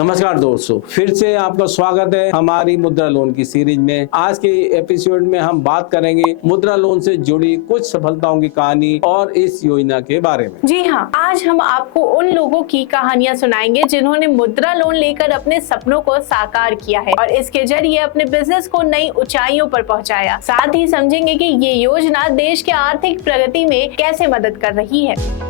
नमस्कार दोस्तों, फिर से आपका स्वागत है हमारी मुद्रा लोन की सीरीज में। आज के एपिसोड में हम बात करेंगे मुद्रा लोन से जुड़ी कुछ सफलताओं की कहानी और इस योजना के बारे में। जी हाँ, आज हम आपको उन लोगों की कहानियाँ सुनाएंगे जिन्होंने मुद्रा लोन लेकर अपने सपनों को साकार किया है और इसके जरिए अपने बिजनेस को नई ऊंचाइयों पर पहुंचाया। साथ ही समझेंगे कि ये योजना देश के आर्थिक प्रगति में कैसे मदद कर रही है।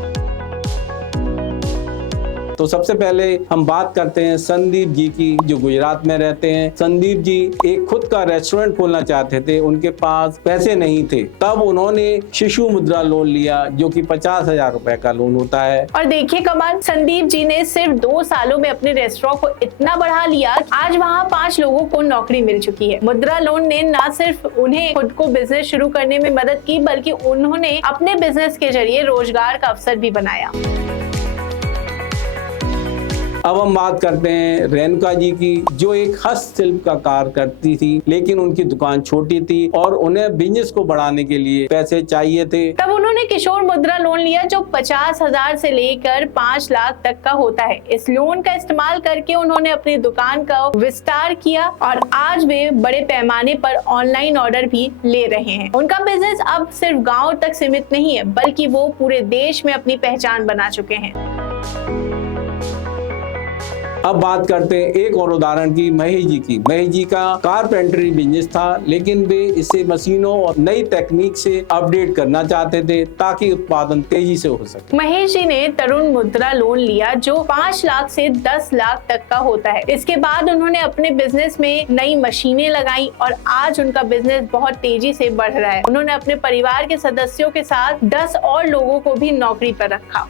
तो सबसे पहले हम बात करते हैं संदीप जी की, जो गुजरात में रहते हैं। संदीप जी एक खुद का रेस्टोरेंट खोलना चाहते थे, उनके पास पैसे नहीं थे। तब उन्होंने शिशु मुद्रा लोन लिया, जो कि 50,000 रुपए का लोन होता है। और देखिए कमाल, संदीप जी ने सिर्फ 2 सालों में अपने रेस्टोरेंट को इतना बढ़ा लिया, आज वहाँ 5 लोगों को नौकरी मिल चुकी है। मुद्रा लोन ने न सिर्फ उन्हें खुद को बिजनेस शुरू करने में मदद की, बल्कि उन्होंने अपने बिजनेस के जरिए रोजगार का अवसर भी बनाया। अब हम बात करते हैं रेणुका जी की, जो एक हस्तशिल्प का कार्य करती थी, लेकिन उनकी दुकान छोटी थी और उन्हें बिजनेस को बढ़ाने के लिए पैसे चाहिए थे। तब उन्होंने किशोर मुद्रा लोन लिया, जो 50,000 से लेकर 5 लाख तक का होता है। इस लोन का इस्तेमाल करके उन्होंने अपनी दुकान का विस्तार किया और आज वे बड़े पैमाने पर ऑनलाइन ऑर्डर भी ले रहे हैं। उनका बिजनेस अब सिर्फ गाँव तक सीमित नहीं है, बल्कि वो पूरे देश में अपनी पहचान बना चुके हैं। अब बात करते हैं एक और उदाहरण की, महेश जी की। महेश जी का कारपेंटरी बिजनेस था, लेकिन वे इसे मशीनों और नई टेक्निक से अपडेट करना चाहते थे ताकि उत्पादन तेजी से हो सके। महेश जी ने तरुण मुद्रा लोन लिया, जो 5 लाख से 10 लाख तक का होता है। इसके बाद उन्होंने अपने बिजनेस में नई मशीनें लगाई और आज उनका बिजनेस बहुत तेजी से बढ़ रहा है। उन्होंने अपने परिवार के सदस्यों के साथ 10 और लोगों को भी नौकरी पर रखा।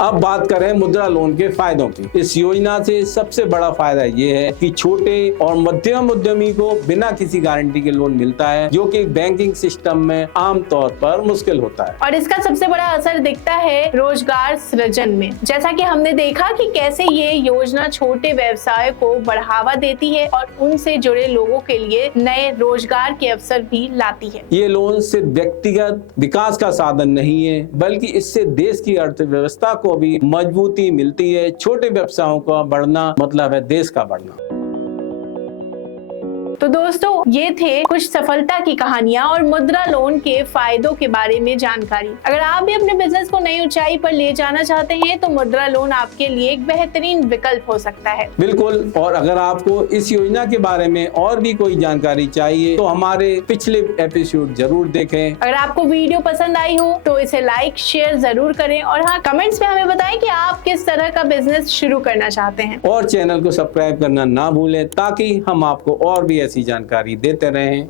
अब बात करें मुद्रा लोन के फायदों की। इस योजना से सबसे बड़ा फायदा ये है कि छोटे और मध्यम उद्यमी को बिना किसी गारंटी के लोन मिलता है, जो कि बैंकिंग सिस्टम में आमतौर पर मुश्किल होता है। और इसका सबसे बड़ा असर दिखता है रोजगार सृजन में। जैसा कि हमने देखा कि कैसे ये योजना छोटे व्यवसाय को बढ़ावा देती है और उनसे जुड़े लोगों के लिए नए रोजगार के अवसर भी लाती है। ये लोन सिर्फ व्यक्तिगत विकास का साधन नहीं है, बल्कि इससे देश की अर्थव्यवस्था को भी मजबूती मिलती है। छोटे व्यवसायों का बढ़ना मतलब है देश का बढ़ना। तो दोस्तों, ये थे कुछ सफलता की कहानियां और मुद्रा लोन के फायदों के बारे में जानकारी। अगर आप भी अपने बिजनेस को नई ऊंचाई पर ले जाना चाहते हैं तो मुद्रा लोन आपके लिए एक बेहतरीन विकल्प हो सकता है। बिल्कुल। और अगर आपको इस योजना के बारे में और भी कोई जानकारी चाहिए तो हमारे पिछले एपिसोड जरूर देखें। अगर आपको वीडियो पसंद आई हो तो इसे लाइक शेयर जरूर करें और हाँ, कमेंट्स में हमें बताएं कि आप किस तरह का बिजनेस शुरू करना चाहते हैं। और चैनल को सब्सक्राइब करना ना भूलें, ताकि हम आपको और भी ऐसी जानकारी देते रहें।